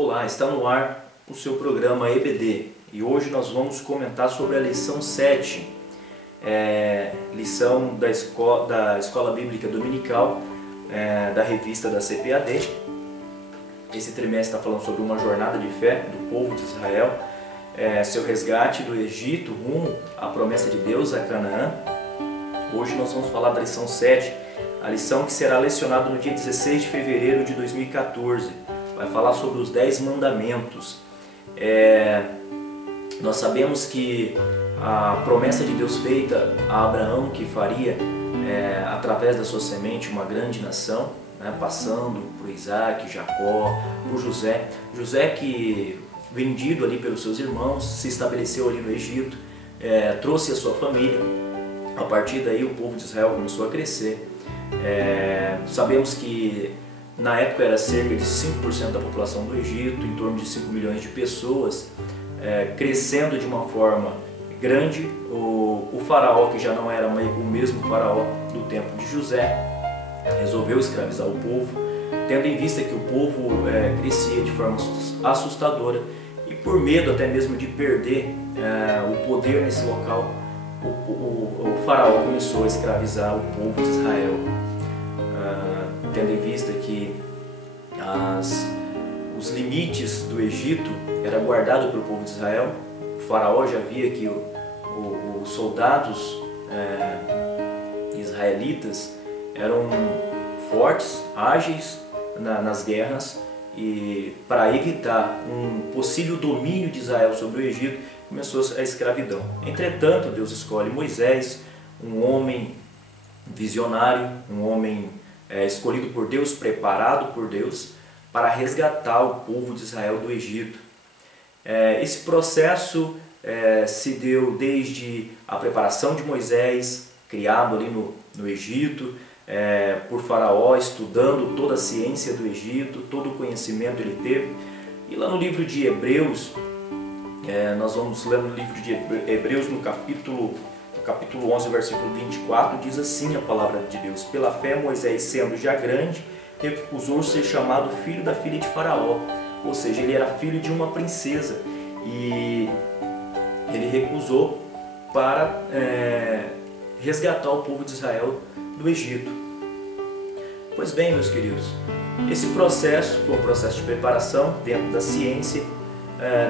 Olá, está no ar o seu programa EBD e hoje nós vamos comentar sobre a lição 7, lição da Escola Bíblica Dominical, da revista da CPAD. Esse trimestre está falando sobre uma jornada de fé do povo de Israel, seu resgate do Egito rumo à promessa de Deus a Canaã. Hoje nós vamos falar da lição 7, a lição que será lecionada no dia 16 de fevereiro de 2014. Vai falar sobre os 10 mandamentos. Nós sabemos que a promessa de Deus feita a Abraão, que faria através da sua semente uma grande nação, passando por Isaac, Jacó, por José. José, que vendido ali pelos seus irmãos, se estabeleceu ali no Egito, trouxe a sua família. A partir daí o povo de Israel começou a crescer. Sabemos que na época era cerca de 5% da população do Egito, em torno de 5 milhões de pessoas, crescendo de uma forma grande. O faraó, que já não era o mesmo faraó do tempo de José, resolveu escravizar o povo, tendo em vista que o povo crescia de forma assustadora e por medo até mesmo de perder o poder nesse local, o faraó começou a escravizar o povo de Israel. Tendo em vista que os limites do Egito eram guardados pelo povo de Israel, o faraó já via que os soldados israelitas eram fortes, ágeis nas guerras, e para evitar um possível domínio de Israel sobre o Egito, começou a escravidão. Entretanto, Deus escolhe Moisés, um homem visionário, um homem escolhido por Deus, preparado por Deus, para resgatar o povo de Israel do Egito. Esse processo se deu desde a preparação de Moisés, criado ali no Egito, por Faraó, estudando toda a ciência do Egito, todo o conhecimento ele teve. E lá no livro de Hebreus, nós vamos ler no livro de Hebreus, no capítulo 11, versículo 24, diz assim a palavra de Deus: pela fé Moisés, sendo já grande, recusou ser chamado filho da filha de Faraó, ou seja, ele era filho de uma princesa, e ele recusou para resgatar o povo de Israel do Egito. Pois bem, meus queridos, esse processo foi um processo de preparação dentro da ciência.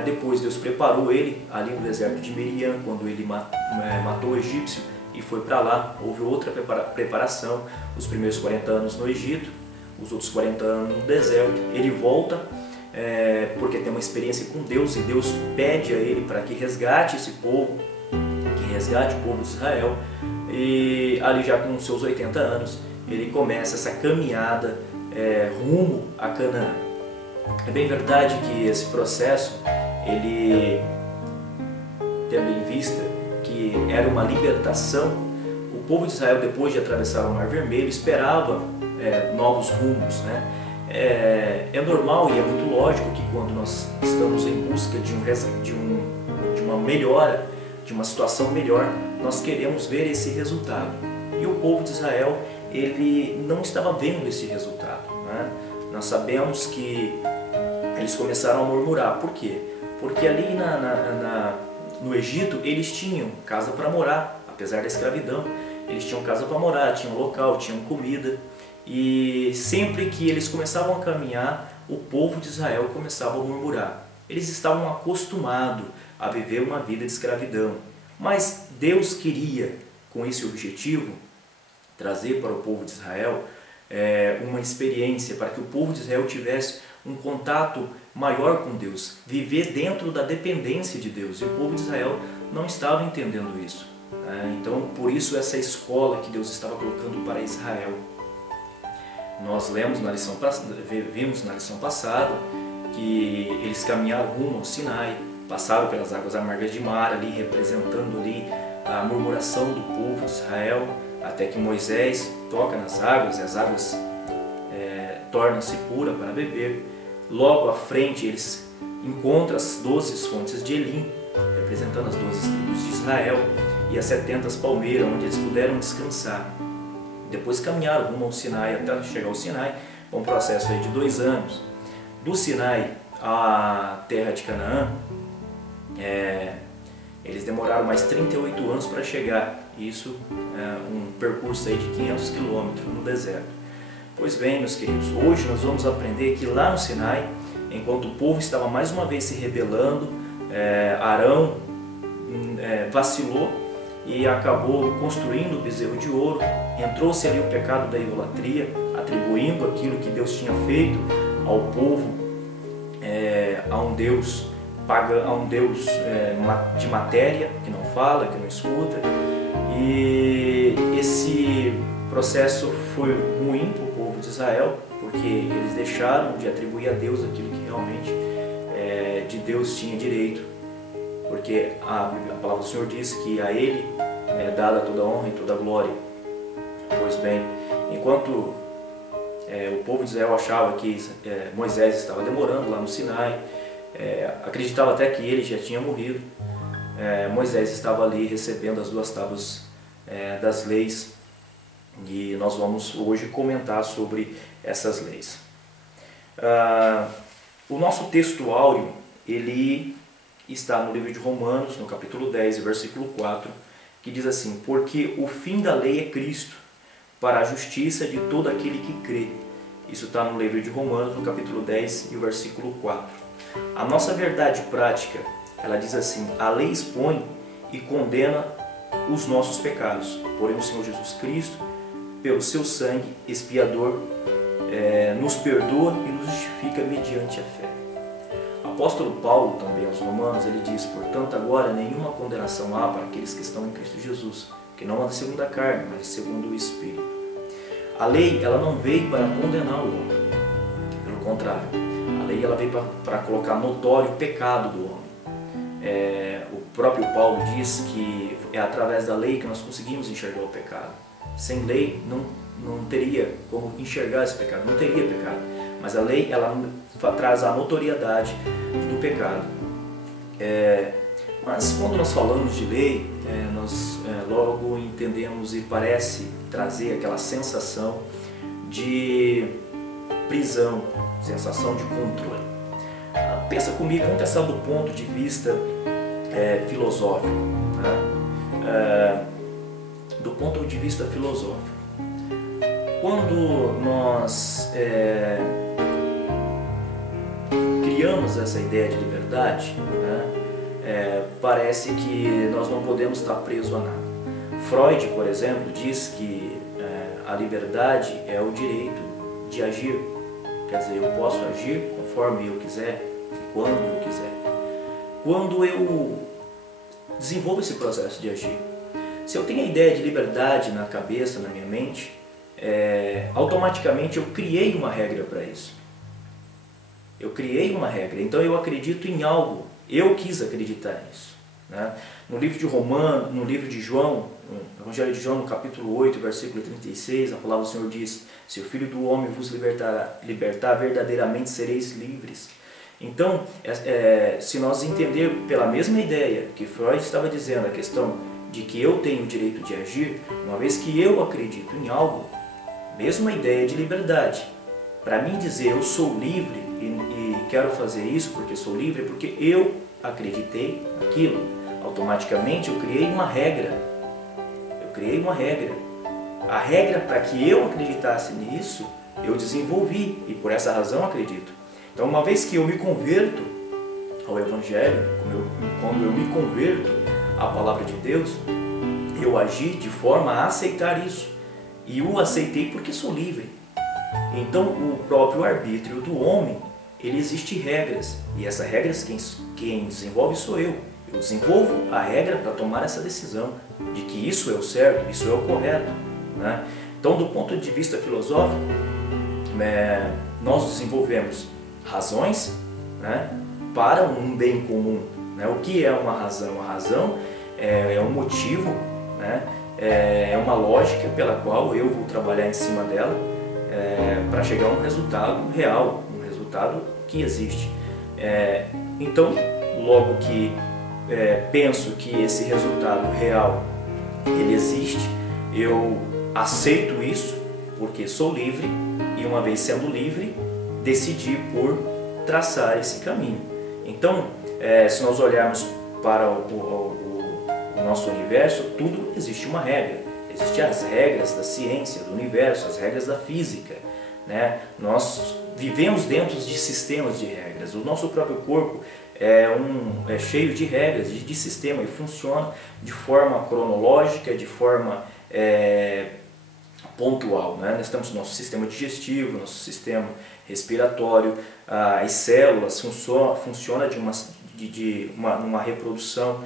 Depois Deus preparou ele ali no deserto de Miriam, quando ele matou o egípcio e foi para lá. Houve outra preparação, os primeiros 40 anos no Egito, os outros 40 anos no deserto. Ele volta porque tem uma experiência com Deus, e Deus pede a ele para que resgate esse povo, que resgate o povo de Israel. E ali já com seus 80 anos ele começa essa caminhada rumo a Canaã. É bem verdade que esse processo, ele, tendo em vista que era uma libertação, o povo de Israel, depois de atravessar o Mar Vermelho, esperava novos rumos, É normal e é muito lógico que quando nós estamos em busca de uma melhora, de uma situação melhor, nós queremos ver esse resultado. E o povo de Israel, ele não estava vendo esse resultado, Nós sabemos que eles começaram a murmurar. Por quê? Porque ali no Egito eles tinham casa para morar, apesar da escravidão. Eles tinham casa para morar, tinham local, tinham comida. E sempre que eles começavam a caminhar, o povo de Israel começava a murmurar. Eles estavam acostumados a viver uma vida de escravidão. Mas Deus queria, com esse objetivo, trazer para o povo de Israel uma experiência, para que o povo de Israel tivesse um contato maior com Deus, viver dentro da dependência de Deus. E o povo de Israel não estava entendendo isso. Então, por isso essa escola que Deus estava colocando para Israel. Nós vimos na lição passada que eles caminharam rumo ao Sinai, passaram pelas águas amargas de Mara, ali representando ali a murmuração do povo de Israel, até que Moisés toca nas águas e as águas tornam-se puras para beber. Logo à frente eles encontram as 12 fontes de Elim, representando as 12 tribos de Israel, e as 70 palmeiras, onde eles puderam descansar. Depois caminharam rumo ao Sinai, até chegar ao Sinai, um processo aí de 2 anos. Do Sinai à terra de Canaã, eles demoraram mais 38 anos para chegar. Isso é um percurso aí de 500 quilômetros no deserto. Pois bem, meus queridos, hoje nós vamos aprender que lá no Sinai, enquanto o povo estava mais uma vez se rebelando, Arão vacilou e acabou construindo o bezerro de ouro. Entrou-se ali o pecado da idolatria, atribuindo aquilo que Deus tinha feito ao povo a um Deus de matéria, que não fala, que não escuta. E esse processo foi ruim para o povo de Israel, porque eles deixaram de atribuir a Deus aquilo que realmente de Deus tinha direito, porque a palavra do Senhor diz que a Ele é dada toda a honra e toda a glória. Pois bem, enquanto o povo de Israel achava que Moisés estava demorando lá no Sinai, acreditava até que ele já tinha morrido, Moisés estava ali recebendo as 2 tábuas das leis, e nós vamos hoje comentar sobre essas leis. O nosso texto áureo, ele está no livro de Romanos, no capítulo 10, versículo 4, que diz assim: porque o fim da lei é Cristo, para a justiça de todo aquele que crê. Isso está no livro de Romanos, no capítulo 10 e o versículo 4. A nossa verdade prática, ela diz assim: a lei expõe e condena os nossos pecados, porém o Senhor Jesus Cristo, pelo seu sangue expiador, nos perdoa e nos justifica mediante a fé. O apóstolo Paulo, também aos Romanos, ele diz: portanto agora nenhuma condenação há para aqueles que estão em Cristo Jesus, que não é segundo a carne, mas segundo o Espírito. A lei, ela não veio para condenar o homem, pelo contrário, a lei ela veio para colocar notório o pecado do homem. O próprio Paulo diz que é através da lei que nós conseguimos enxergar o pecado. Sem lei não teria como enxergar esse pecado, não teria pecado. Mas a lei ela traz a notoriedade do pecado. Mas quando nós falamos de lei, nós logo entendemos e parece trazer aquela sensação de prisão, sensação de controle. Pensa comigo, vamos pensar do ponto de vista filosófico. Tá? Do ponto de vista filosófico, quando nós criamos essa ideia de liberdade, parece que nós não podemos estar presos a nada. Freud, por exemplo, diz que a liberdade é o direito de agir. Quer dizer, eu posso agir conforme eu quiser, quando eu quiser. Quando eu desenvolvo esse processo de agir, se eu tenho a ideia de liberdade na cabeça, na minha mente, automaticamente eu criei uma regra para isso. Eu criei uma regra, então eu acredito em algo, eu quis acreditar nisso. Né? No livro de Romanos, no livro de João, no Evangelho de João, no capítulo 8, versículo 36, a palavra do Senhor diz: se o Filho do Homem vos libertar, verdadeiramente sereis livres. Então, se nós entender pela mesma ideia que Freud estava dizendo, a questão de que eu tenho o direito de agir, uma vez que eu acredito em algo, mesma ideia de liberdade. Para mim dizer eu sou livre e quero fazer isso porque sou livre, é porque eu acreditei naquilo. Automaticamente eu criei uma regra. Eu criei uma regra. A regra para que eu acreditasse nisso, eu desenvolvi e por essa razão acredito. Então, uma vez que eu me converto ao Evangelho, quando eu me converto à Palavra de Deus, eu agi de forma a aceitar isso. E o aceitei porque sou livre. Então, o próprio arbítrio do homem, ele existe regras. E essas regras, quem desenvolve sou eu. Eu desenvolvo a regra para tomar essa decisão de que isso é o certo, isso é o correto. Né? Então, do ponto de vista filosófico, nós desenvolvemos razões, né, para um bem comum. Né? O que é uma razão? A razão é um motivo, né, é uma lógica pela qual eu vou trabalhar em cima dela para chegar a um resultado real, um resultado que existe. Então, logo que penso que esse resultado real ele existe, eu aceito isso porque sou livre e, uma vez sendo livre, decidi por traçar esse caminho. Então, se nós olharmos para o nosso universo, tudo existe uma regra. Existem as regras da ciência, do universo, as regras da física, né? Nós vivemos dentro de sistemas de regras. O nosso próprio corpo é cheio de regras, de sistema, e funciona de forma cronológica, de forma pontual, né? Nós temos nosso sistema digestivo, nosso sistema respiratório, as células funcionam uma reprodução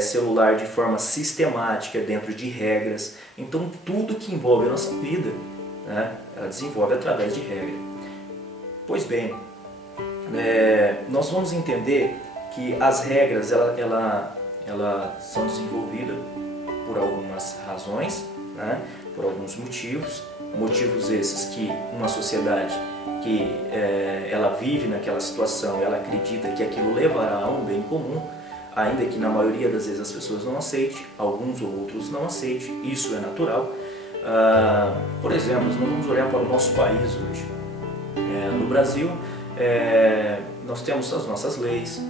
celular de forma sistemática, dentro de regras. Então tudo que envolve a nossa vida, né, ela desenvolve através de regra. Pois bem, nós vamos entender que as regras ela são desenvolvidas por algumas razões, né, por alguns motivos esses que uma sociedade que ela vive naquela situação, ela acredita que aquilo levará a um bem comum, ainda que na maioria das vezes as pessoas não aceitem, alguns ou outros não aceitem, isso é natural. Por exemplo, nós vamos olhar para o nosso país hoje. No Brasil, nós temos as nossas leis,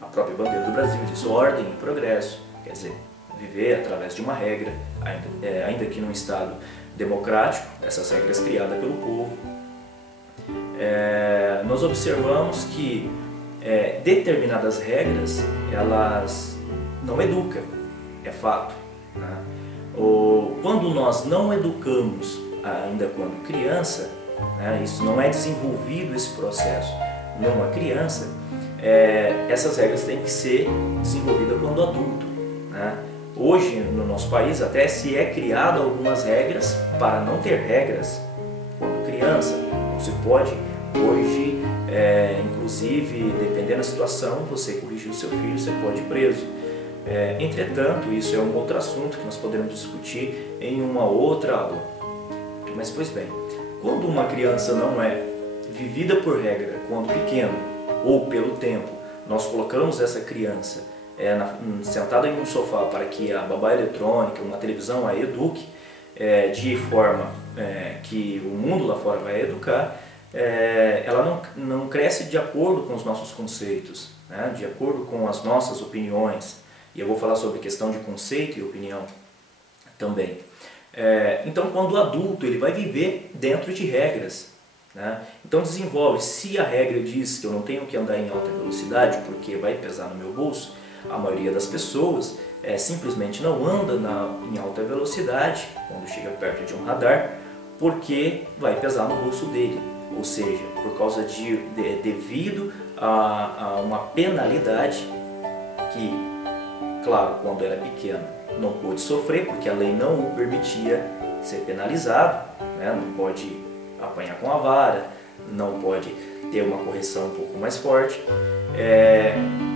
a própria bandeira do Brasil diz ordem e progresso, quer dizer, viver através de uma regra, ainda que num Estado democrático, essas regras criadas pelo povo. Nós observamos que determinadas regras, elas não educam, é fato, né? Quando nós não educamos ainda quando criança, né, isso não é desenvolvido esse processo numa criança, essas regras têm que ser desenvolvidas quando adulto, né? Hoje no nosso país até se criado algumas regras para não ter regras quando criança. Não se pode corrigir, inclusive dependendo da situação, você corrigir o seu filho, você pode ir preso. Entretanto, isso é um outro assunto que nós podemos discutir em uma outra aula. Mas pois bem, quando uma criança não é vivida por regra quando pequeno ou pelo tempo, nós colocamos essa criança sentada em um sofá para que a babá eletrônica, uma televisão a eduque de forma que o mundo lá fora vai educar, ela não cresce de acordo com os nossos conceitos, né? De acordo com as nossas opiniões. E eu vou falar sobre questão de conceito e opinião também. Então, quando o adulto ele vai viver dentro de regras, né? Então desenvolve, se a regra diz que eu não tenho que andar em alta velocidade porque vai pesar no meu bolso, a maioria das pessoas simplesmente não anda em alta velocidade quando chega perto de um radar, porque vai pesar no bolso dele, ou seja, por causa devido a uma penalidade que, claro, quando era pequeno não pôde sofrer, porque a lei não o permitia ser penalizado, né? Não pode apanhar com a vara, não pode ter uma correção um pouco mais forte.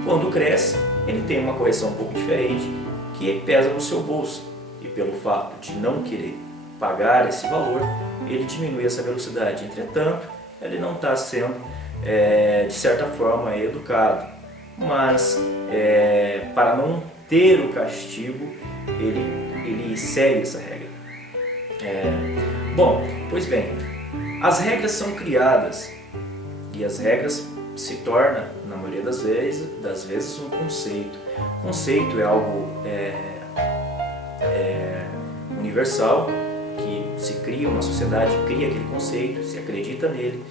Quando cresce, ele tem uma correção um pouco diferente, que pesa no seu bolso, e pelo fato de não querer pagar esse valor, ele diminui essa velocidade. Entretanto, ele não está sendo, de certa forma, educado, mas para não ter o castigo, ele segue essa regra. Bom, pois bem, as regras são criadas e as regras se tornam, na maioria das vezes, um conceito. Conceito é algo universal, que se cria, uma sociedade cria aquele conceito, se acredita nele,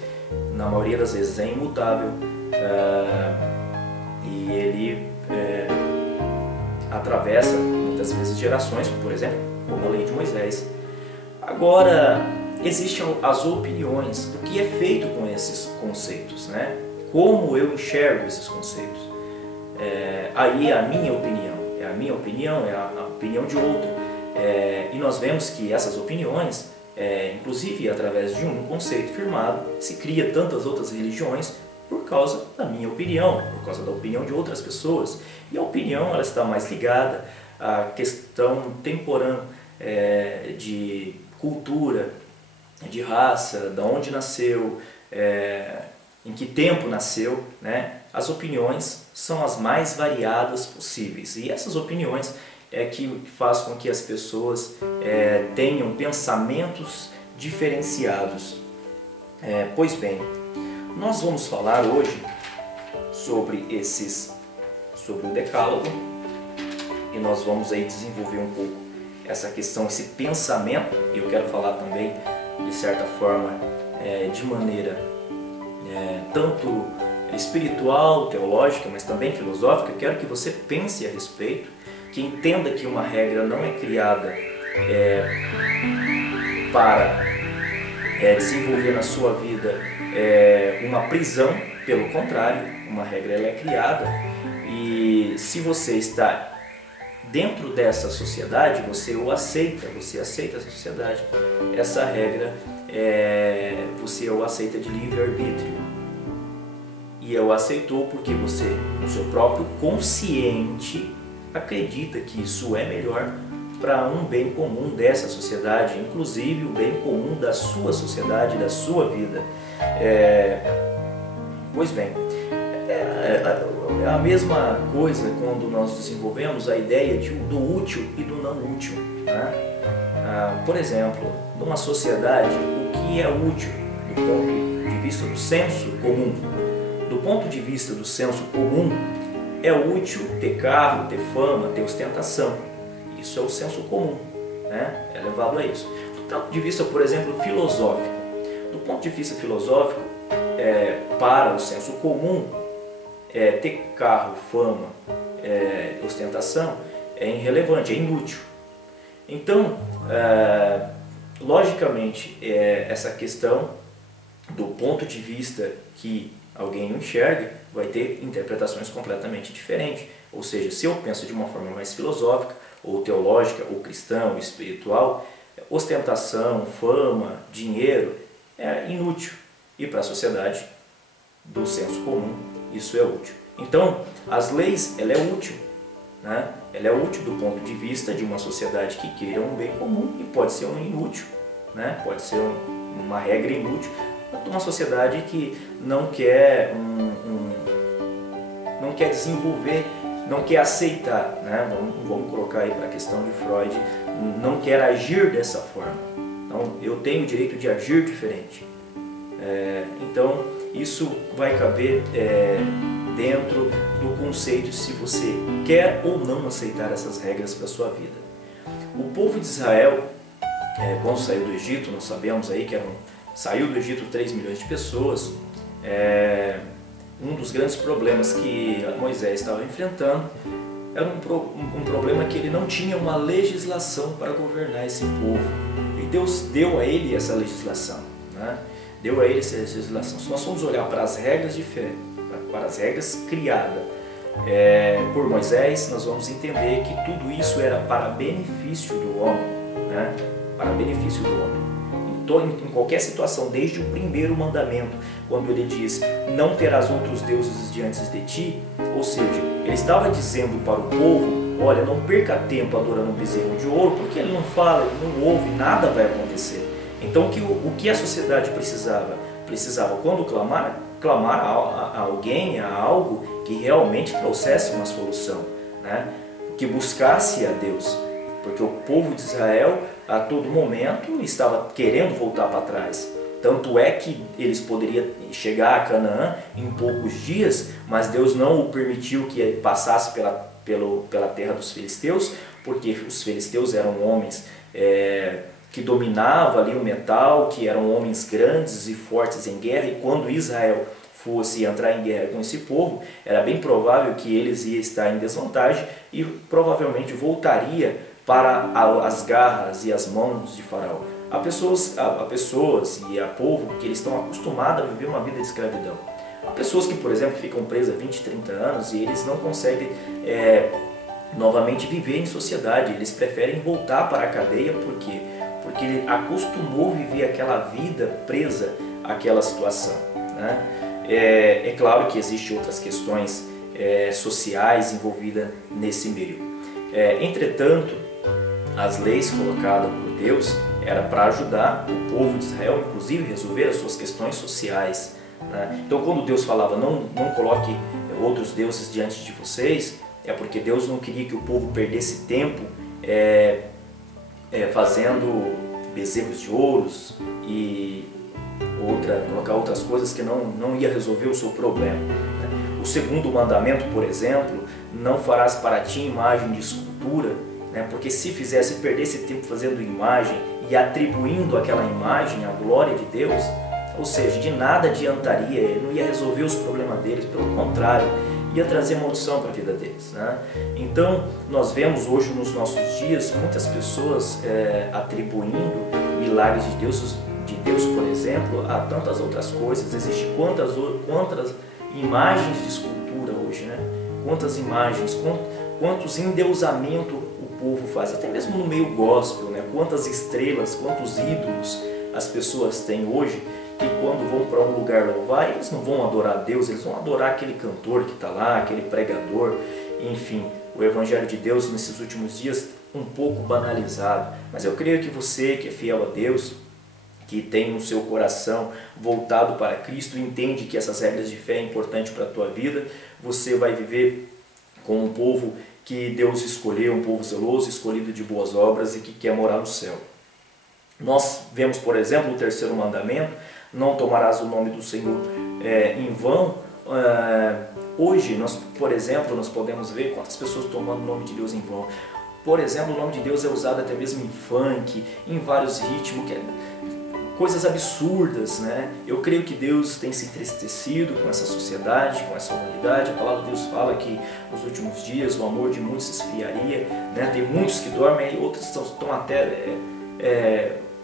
na maioria das vezes é imutável, e ele atravessa muitas vezes gerações, por exemplo, como a lei de Moisés. Agora, existem as opiniões, o que é feito com esses conceitos, né? Como eu enxergo esses conceitos. Aí é a minha opinião, é a opinião de outro. E nós vemos que essas opiniões, inclusive através de um conceito firmado, se cria tantas outras religiões por causa da minha opinião, por causa da opinião de outras pessoas. E a opinião ela está mais ligada à questão temporã, de cultura, de raça, de onde nasceu, em que tempo nasceu, né? As opiniões são as mais variadas possíveis, e essas opiniões que faz com que as pessoas tenham pensamentos diferenciados. Pois bem, Nós vamos falar hoje sobre o Decálogo, e nós vamos aí desenvolver um pouco essa questão, esse pensamento, e eu quero falar também, de certa forma, de maneira tanto espiritual, teológica, mas também filosófica. Eu quero que você pense a respeito, que entenda que uma regra não é criada para desenvolver na sua vida uma prisão. Pelo contrário, uma regra ela é criada, e se você está dentro dessa sociedade, você aceita essa sociedade. Essa regra você o aceita de livre-arbítrio, e o aceitou porque você, no seu próprio consciente, acredita que isso é melhor para um bem comum dessa sociedade, inclusive o bem comum da sua sociedade, da sua vida. Pois bem, é a mesma coisa quando nós desenvolvemos a ideia do útil e do não útil, né? Por exemplo, numa sociedade, o que é útil do ponto de vista do senso comum? Do ponto de vista do senso comum, é útil ter carro, ter fama, ter ostentação. Isso é o senso comum, né? É levado a isso. Do ponto de vista, por exemplo, filosófico. Do ponto de vista filosófico, para o senso comum, ter carro, fama, ostentação é irrelevante, é inútil. Então, logicamente, essa questão, do ponto de vista que alguém enxerga, vai ter interpretações completamente diferentes. Ou seja, se eu penso de uma forma mais filosófica, ou teológica, ou cristã, ou espiritual, ostentação, fama, dinheiro é inútil. E para a sociedade do senso comum, isso é útil. Então, as leis, ela é útil, né? Ela é útil do ponto de vista de uma sociedade que queira um bem comum, e pode ser um inútil, né? Pode ser uma regra inútil de uma sociedade que não quer não quer desenvolver, não quer aceitar, né? Vamos colocar aí para a questão de Freud, não quer agir dessa forma. Então, eu tenho o direito de agir diferente. Então, isso vai caber dentro do conceito se você quer ou não aceitar essas regras para a sua vida. O povo de Israel, quando saiu do Egito, nós sabemos aí que saiu do Egito 3 milhões de pessoas. Um dos grandes problemas que Moisés estava enfrentando era um problema que ele não tinha uma legislação para governar esse povo. E Deus deu a ele essa legislação, né? Deu a ele essa legislação. Se nós formos olhar para as regras de fé, para as regras criadas por Moisés, nós vamos entender que tudo isso era para benefício do homem, né? Para benefício do homem. Em qualquer situação, desde o primeiro mandamento, quando ele diz, não terás outros deuses diante de ti, ou seja, ele estava dizendo para o povo, olha, não perca tempo adorando um bezerro de ouro, porque ele não fala, ele não ouve, nada vai acontecer. Então, o que a sociedade precisava? Precisava, quando clamar a alguém, a algo que realmente trouxesse uma solução, né? Que buscasse a Deus, porque o povo de Israel, a todo momento, estava querendo voltar para trás. Tanto é que eles poderiam chegar a Canaã em poucos dias, mas Deus não o permitiu que ele passasse pela terra dos filisteus, porque os filisteus eram homens que dominavam ali o metal, que eram homens grandes e fortes em guerra, e quando Israel fosse entrar em guerra com esse povo, era bem provável que eles iam estar em desvantagem e provavelmente voltaria para as garras e as mãos de Faraó. Há pessoas e há povo que eles estão acostumados a viver uma vida de escravidão. Há pessoas que, por exemplo, ficam presas 20, 30 anos e eles não conseguem novamente viver em sociedade. Eles preferem voltar para a cadeia. Por quê? Porque ele acostumou a viver aquela vida presa àquela situação, né? É claro que existem outras questões sociais envolvidas nesse meio. Entretanto, as leis colocadas por Deus era para ajudar o povo de Israel, inclusive, a resolver as suas questões sociais, né? Então, quando Deus falava, não coloque outros deuses diante de vocês, é porque Deus não queria que o povo perdesse tempo fazendo bezerros de ouros colocar outras coisas que não ia resolver o seu problema, né? O segundo mandamento, por exemplo, não farás para ti imagem de escultura, né? Porque se fizesse, perdesse tempo fazendo imagem e atribuindo àquela imagem a glória de Deus, ou seja, de nada adiantaria, ele não ia resolver os problemas deles, pelo contrário, ia trazer maldição para a vida deles, né? Então, nós vemos hoje nos nossos dias muitas pessoas atribuindo milagres de Deus, por exemplo, a tantas outras coisas. Existem quantas imagens de escultura hoje, né? Quantas imagens, quantos endeusamentos o povo faz, até mesmo no meio gospel, né? Quantas estrelas, quantos ídolos as pessoas têm hoje, que quando vão para um lugar louvar, eles não vão adorar a Deus, eles vão adorar aquele cantor que está lá, aquele pregador. Enfim, o Evangelho de Deus nesses últimos dias um pouco banalizado. Mas eu creio que você que é fiel a Deus, que tem o seu coração voltado para Cristo, entende que essas regras de fé é importante para a tua vida, você vai viver como um povo que Deus escolheu, um povo zeloso, escolhido de boas obras e que quer morar no céu. Nós vemos, por exemplo, o terceiro mandamento: não tomarás o nome do Senhor em vão. Hoje, por exemplo, nós podemos ver quantas pessoas tomando o nome de Deus em vão. Por exemplo, o nome de Deus é usado até mesmo em funk, em vários ritmos, coisas absurdas, né? Eu creio que Deus tem se entristecido com essa sociedade, com essa humanidade. A palavra de Deus fala que nos últimos dias o amor de muitos se esfriaria, né? Tem muitos que dormem e outros estão até...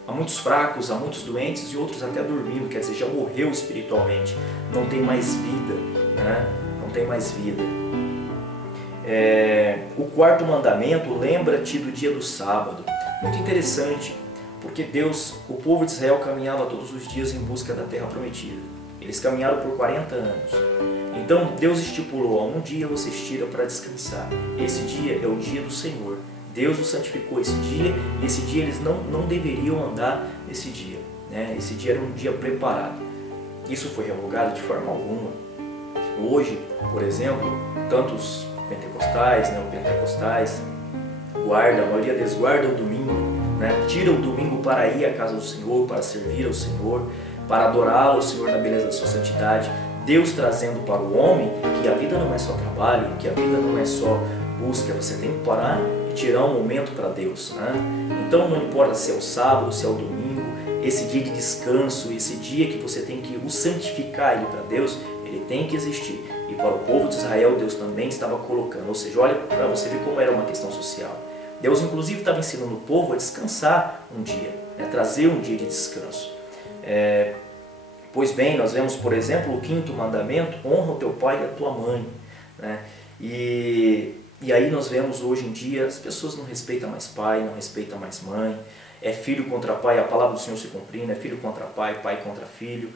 há muitos fracos, há muitos doentes e outros até dormindo, quer dizer, já morreu espiritualmente, não tem mais vida, né? Não tem mais vida. O quarto mandamento: lembra-te do dia do sábado. Muito interessante, porque o povo de Israel caminhava todos os dias em busca da terra prometida. Eles caminharam por 40 anos. Então Deus estipulou: um dia vocês tiram para descansar. Esse dia é o dia do Senhor. Deus o santificou esse dia, e esse dia eles não deveriam andar nesse dia, né? Esse dia era um dia preparado. Isso foi revogado de forma alguma. Hoje, por exemplo, tantos pentecostais, neopentecostais, a maioria deles guarda o domingo, né? Tira o domingo para ir à casa do Senhor, para servir ao Senhor, para adorar o Senhor na beleza da sua santidade. Deus trazendo para o homem que a vida não é só trabalho, que a vida não é só busca, você tem que parar e tirar um momento para Deus, né? Então não importa se é o sábado, se é o domingo, esse dia de descanso, esse dia que você tem que o santificar ele para Deus, ele tem que existir. E para o povo de Israel, Deus também estava colocando, ou seja, olha para você ver como era uma questão social. Deus inclusive estava ensinando o povo a descansar um dia, né? Trazer um dia de descanso. Pois bem, nós vemos, por exemplo, o quinto mandamento: honra o teu pai e a tua mãe, né? E aí nós vemos hoje em dia as pessoas não respeitam mais pai, não respeitam mais mãe, é filho contra pai, a palavra do Senhor se cumprindo, é filho contra pai, pai contra filho.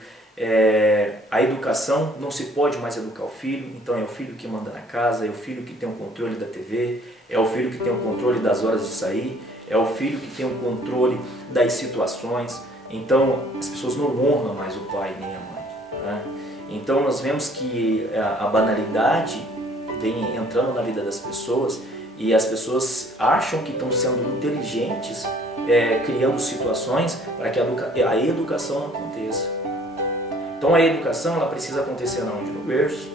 A educação, não se pode mais educar o filho, então é o filho que manda na casa, é o filho que tem o controle da TV, é o filho que tem o controle das horas de sair, é o filho que tem o controle das situações. Então as pessoas não honram mais o pai nem a mãe, né? Então nós vemos que a banalidade vem entrando na vida das pessoas e as pessoas acham que estão sendo inteligentes, criando situações para que a educação não aconteça. Então a educação ela precisa acontecer onde? No berço.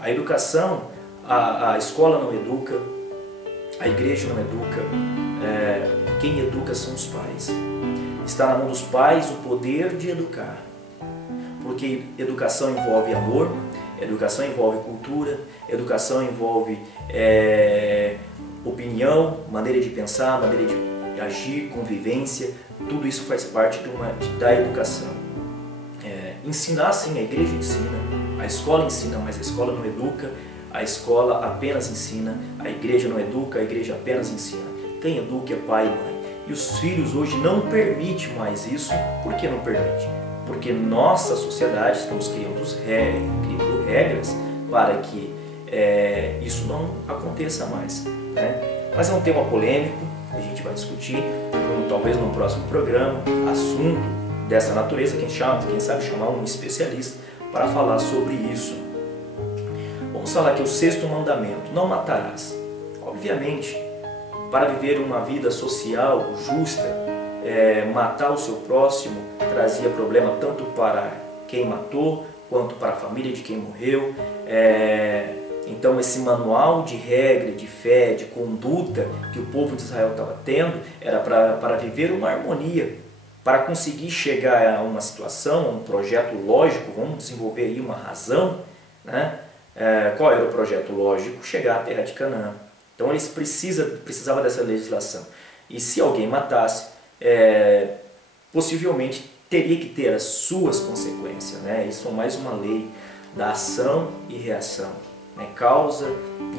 A educação, a escola não educa, a igreja não educa, quem educa são os pais. Está na mão dos pais o poder de educar, porque educação envolve amor, educação envolve cultura, educação envolve opinião, maneira de pensar, maneira de agir, convivência. Tudo isso faz parte da educação. Ensinar sim, a igreja ensina, a escola ensina, mas a escola não educa, a escola apenas ensina, a igreja não educa, a igreja apenas ensina. Quem educa é pai e mãe. E os filhos hoje não permitem mais isso. Por que não permite? Porque nossa sociedade estamos criando regras para que isso não aconteça mais, né? Mas é um tema polêmico, a gente vai discutir talvez no próximo programa, assunto dessa natureza, quem sabe chamar um especialista para falar sobre isso. Vamos falar aqui o sexto mandamento: não matarás. Obviamente, para viver uma vida social justa, matar o seu próximo trazia problema tanto para quem matou, quanto para a família de quem morreu. Então esse manual de regra, de fé, de conduta que o povo de Israel estava tendo era para viver uma harmonia, para conseguir chegar a uma situação, a um projeto lógico, vamos desenvolver aí uma razão, né? Qual era o projeto lógico? Chegar à terra de Canaã. Então eles precisavam dessa legislação. E se alguém matasse, possivelmente teria que ter as suas consequências, né? Isso é mais uma lei da ação e reação, né? Causa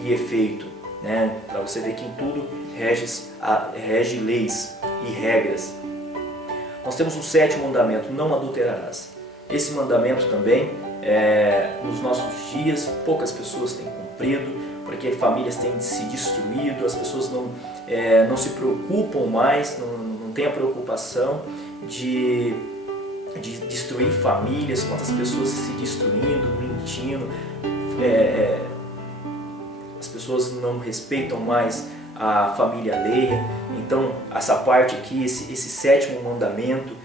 e efeito, né? Para você ver que em tudo rege leis e regras. Nós temos o 7º mandamento, não adulterarás. Esse mandamento também, nos nossos dias, poucas pessoas têm cumprido, porque famílias têm se destruído, as pessoas não se preocupam mais, não têm a preocupação de destruir famílias, quantas pessoas se destruindo, mentindo, as pessoas não respeitam mais a família alheia. Então essa parte aqui, esse 7º mandamento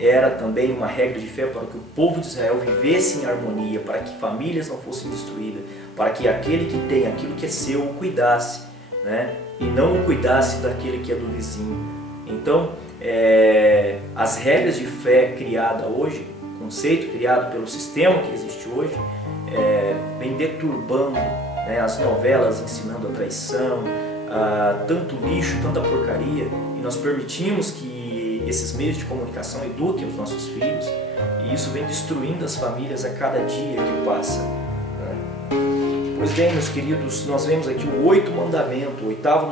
era também uma regra de fé para que o povo de Israel vivesse em harmonia, para que famílias não fossem destruídas, para que aquele que tem aquilo que é seu o cuidasse, né? E não o cuidasse daquele que é do vizinho. Então as regras de fé criada hoje, conceito criado pelo sistema que existe hoje, vem deturbando, né? As novelas ensinando a traição, tanto lixo, tanta porcaria, e nós permitimos que esses meios de comunicação eduquem os nossos filhos, e isso vem destruindo as famílias a cada dia que passa, né? Pois bem, meus queridos, nós vemos aqui o 8º mandamento, o 8º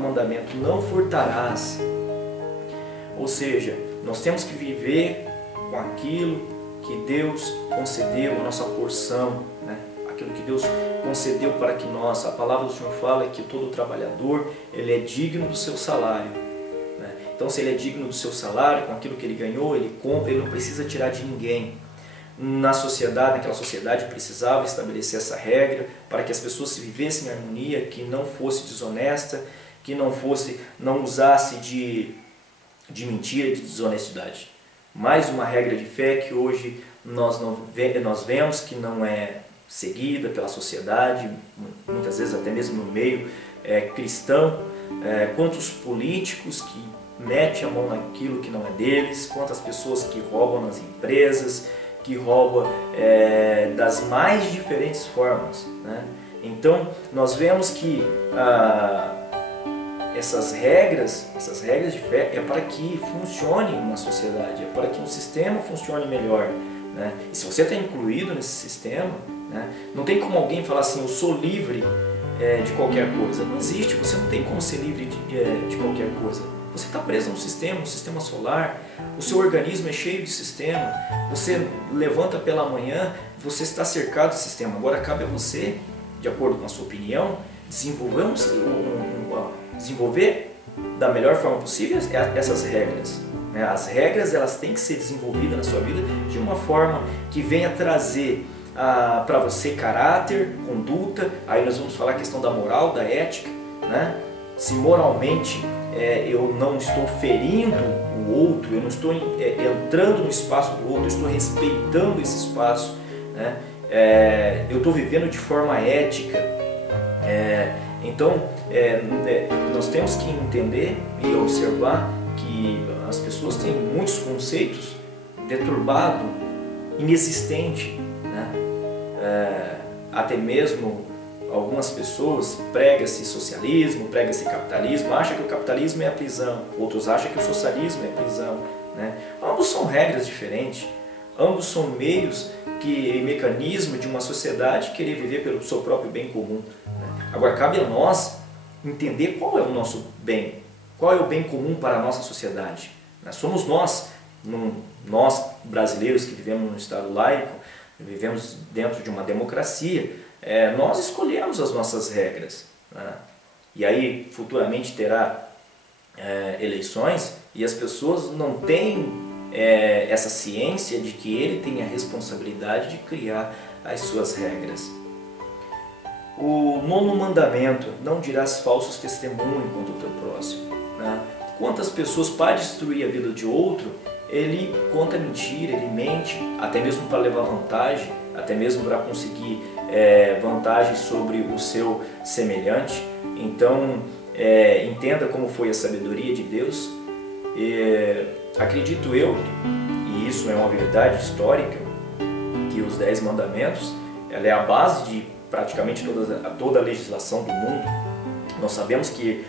mandamento, não furtarás. Ou seja, nós temos que viver com aquilo que Deus concedeu, a nossa porção, né? Aquilo que Deus concedeu para que nós, a palavra do Senhor fala que todo trabalhador, ele é digno do seu salário, né? Então se ele é digno do seu salário, com aquilo que ele ganhou, ele compra, ele não precisa tirar de ninguém. Naquela sociedade precisava estabelecer essa regra para que as pessoas se vivessem em harmonia, que não fosse desonesta, que não usasse de mentira, de desonestidade. Mais uma regra de fé que hoje nós vemos que não é seguida pela sociedade, muitas vezes até mesmo no meio cristão. Quantos políticos que metem a mão naquilo que não é deles, quantas pessoas que roubam nas empresas, que roubam das mais diferentes formas, né? Então nós vemos que essas regras de fé é para que funcione uma sociedade, é para que um sistema funcione melhor, né? E se você está incluído nesse sistema, né, não tem como alguém falar assim, eu sou livre de qualquer coisa. Não existe, você não tem como ser livre de qualquer coisa. Você está preso num sistema, um sistema solar, o seu organismo é cheio de sistema, você levanta pela manhã, você está cercado de sistema. Agora cabe a você, de acordo com a sua opinião, desenvolver da melhor forma possível essas regras, né? As regras elas têm que ser desenvolvidas na sua vida de uma forma que venha trazer para você caráter, conduta. Aí nós vamos falar a questão da moral, da ética, né? Se moralmente eu não estou ferindo o outro, eu não estou entrando no espaço do outro, eu estou respeitando esse espaço, né? Eu estou vivendo de forma ética. Então nós temos que entender e observar que as pessoas têm muitos conceitos deturbados, inexistentes, né? Até mesmo algumas pessoas pregam-se socialismo, pregam-se capitalismo, acham que o capitalismo é a prisão, outros acham que o socialismo é a prisão, né? Ambos são regras diferentes, ambos são meios e mecanismos de uma sociedade querer viver pelo seu próprio bem comum, né? Agora cabe a nós entender qual é o nosso bem, qual é o bem comum para a nossa sociedade, né? Somos nós brasileiros que vivemos num estado laico, vivemos dentro de uma democracia, nós escolhemos as nossas regras, né? E aí futuramente terá eleições e as pessoas não têm essa ciência de que ele tem a responsabilidade de criar as suas regras. O 9º mandamento, não dirás falsos testemunhos contra o teu próximo, né? quantas pessoas, para destruir a vida de outro, ele conta mentira, ele mente, até mesmo para levar vantagem, até mesmo para conseguir vantagem sobre o seu semelhante. Então, entenda como foi a sabedoria de Deus. Acredito eu, e isso é uma verdade histórica, que os 10 mandamentos, ela é a base de praticamente toda a legislação do mundo. Nós sabemos que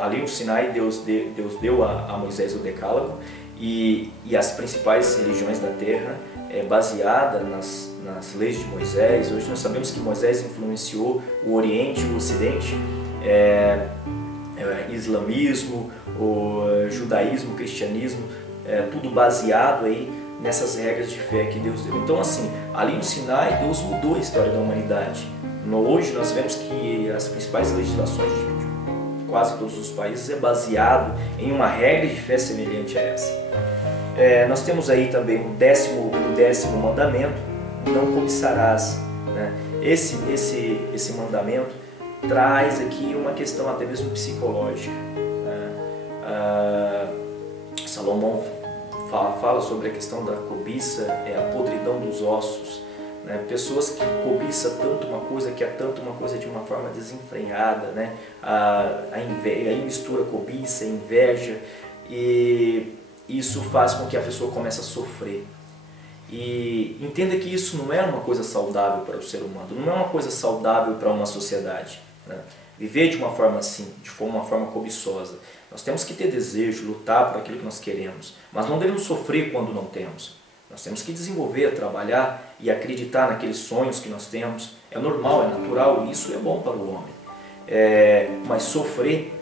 ali no Sinai Deus deu a Moisés o Decálogo, e as principais religiões da terra baseada nas leis de Moisés. Hoje nós sabemos que Moisés influenciou o Oriente e o Ocidente, islamismo, o judaísmo, o cristianismo, tudo baseado aí nessas regras de fé que Deus deu. Então, assim, ali no Sinai Deus mudou a história da humanidade. Hoje nós vemos que as principais legislações de quase todos os países é baseado em uma regra de fé semelhante a essa. Nós temos aí também o décimo mandamento: não cobiçarás, né? Esse mandamento traz aqui uma questão até mesmo psicológica, né? Salomão fala sobre a questão da cobiça, a podridão dos ossos, né? Pessoas que cobiçam tanto uma coisa, que é tanto uma coisa de uma forma desenfreada, né? Aí mistura cobiça, inveja, e isso faz com que a pessoa comece a sofrer. E entenda que isso não é uma coisa saudável para o ser humano, não é uma coisa saudável para uma sociedade, né? Viver de uma forma assim, de uma forma cobiçosa. Nós temos que ter desejo, lutar por aquilo que nós queremos, mas não devemos sofrer quando não temos. Nós temos que desenvolver, trabalhar e acreditar naqueles sonhos que nós temos. É normal, é natural, e isso é bom para o homem. Mas sofrer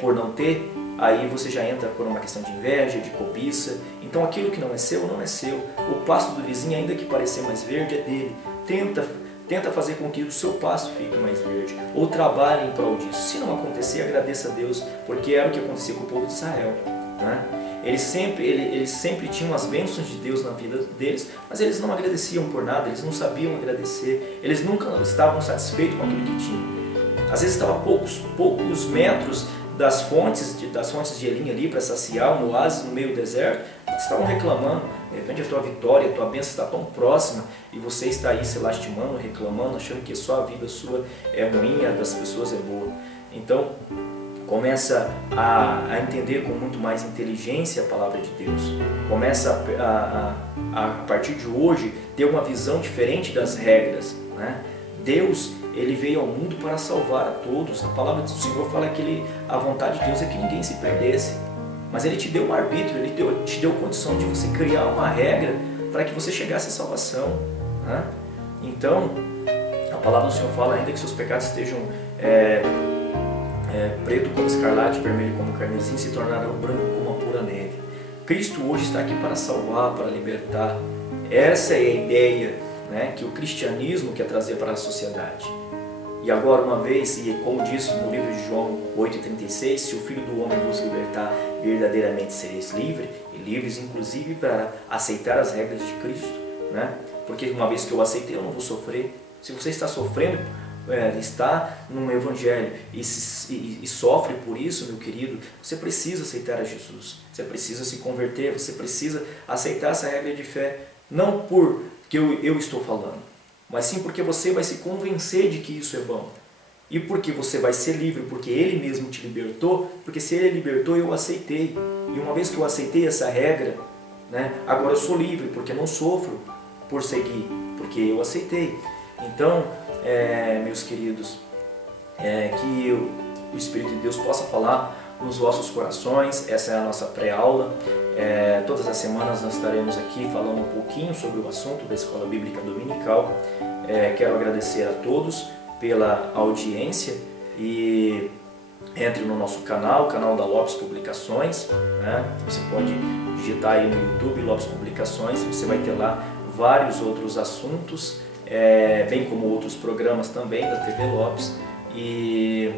por não ter, aí você já entra por uma questão de inveja, de cobiça. Então aquilo que não é seu, não é seu. O pasto do vizinho, ainda que parecer mais verde, é dele. Tenta fazer com que o seu pasto fique mais verde, ou trabalhe em prol disso. Se não acontecer, agradeça a Deus, porque era o que acontecia com o povo de Israel, né? Eles sempre tinham as bênçãos de Deus na vida deles, mas eles não agradeciam por nada, eles não sabiam agradecer, eles nunca estavam satisfeitos com aquilo que tinham. Às vezes estavam a poucos metros das fontes de Elim ali para saciar um oásis no meio do deserto, eles estavam reclamando. De repente a tua vitória, a tua bênção está tão próxima e você está aí se lastimando, reclamando, achando que só a vida sua é ruim, a das pessoas é boa. Então, começa a entender com muito mais inteligência a palavra de Deus. Começa a partir de hoje, ter uma visão diferente das regras, né? Deus, ele veio ao mundo para salvar a todos. A palavra do Senhor fala que a vontade de Deus é que ninguém se perdesse. Mas ele te deu um arbítrio, ele te deu condição de você criar uma regra para que você chegasse à salvação, né? Então, a palavra do Senhor fala ainda que seus pecados estejam preto como escarlate, vermelho como carmesim, se tornarão branco como a pura neve. Cristo hoje está aqui para salvar, para libertar. Essa é a ideia, né, que o cristianismo quer trazer para a sociedade. E agora, uma vez, e como diz no livro de João 8,36, se o Filho do Homem vos libertar, verdadeiramente sereis livres inclusive para aceitar as regras de Cristo, né? Porque uma vez que eu aceitei, eu não vou sofrer. Se você está sofrendo, está no Evangelho e sofre por isso, meu querido, você precisa aceitar a Jesus, você precisa se converter, você precisa aceitar essa regra de fé, não porque eu estou falando, mas sim porque você vai se convencer de que isso é bom. E porque você vai ser livre, porque Ele mesmo te libertou, porque se Ele libertou, eu aceitei. E uma vez que eu aceitei essa regra, né, agora eu sou livre, porque não sofro por seguir, porque eu aceitei. Então, meus queridos, que o Espírito de Deus possa falar nos vossos corações. Essa é a nossa pré-aula. Todas as semanas nós estaremos aqui falando um pouquinho sobre o assunto da Escola Bíblica Dominical. Quero agradecer a todos pela audiência e entre no nosso canal, o canal da Lopes Publicações, né? Você pode digitar aí no YouTube Lopes Publicações, você vai ter lá vários outros assuntos, bem como outros programas também da TV Lopes. E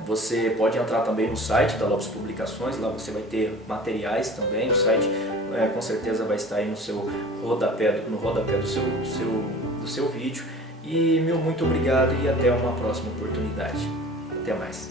você pode entrar também no site da Lopes Publicações, lá você vai ter materiais também. O site com certeza vai estar aí no seu rodapé, do seu vídeo. E meu muito obrigado e até uma próxima oportunidade. Até mais.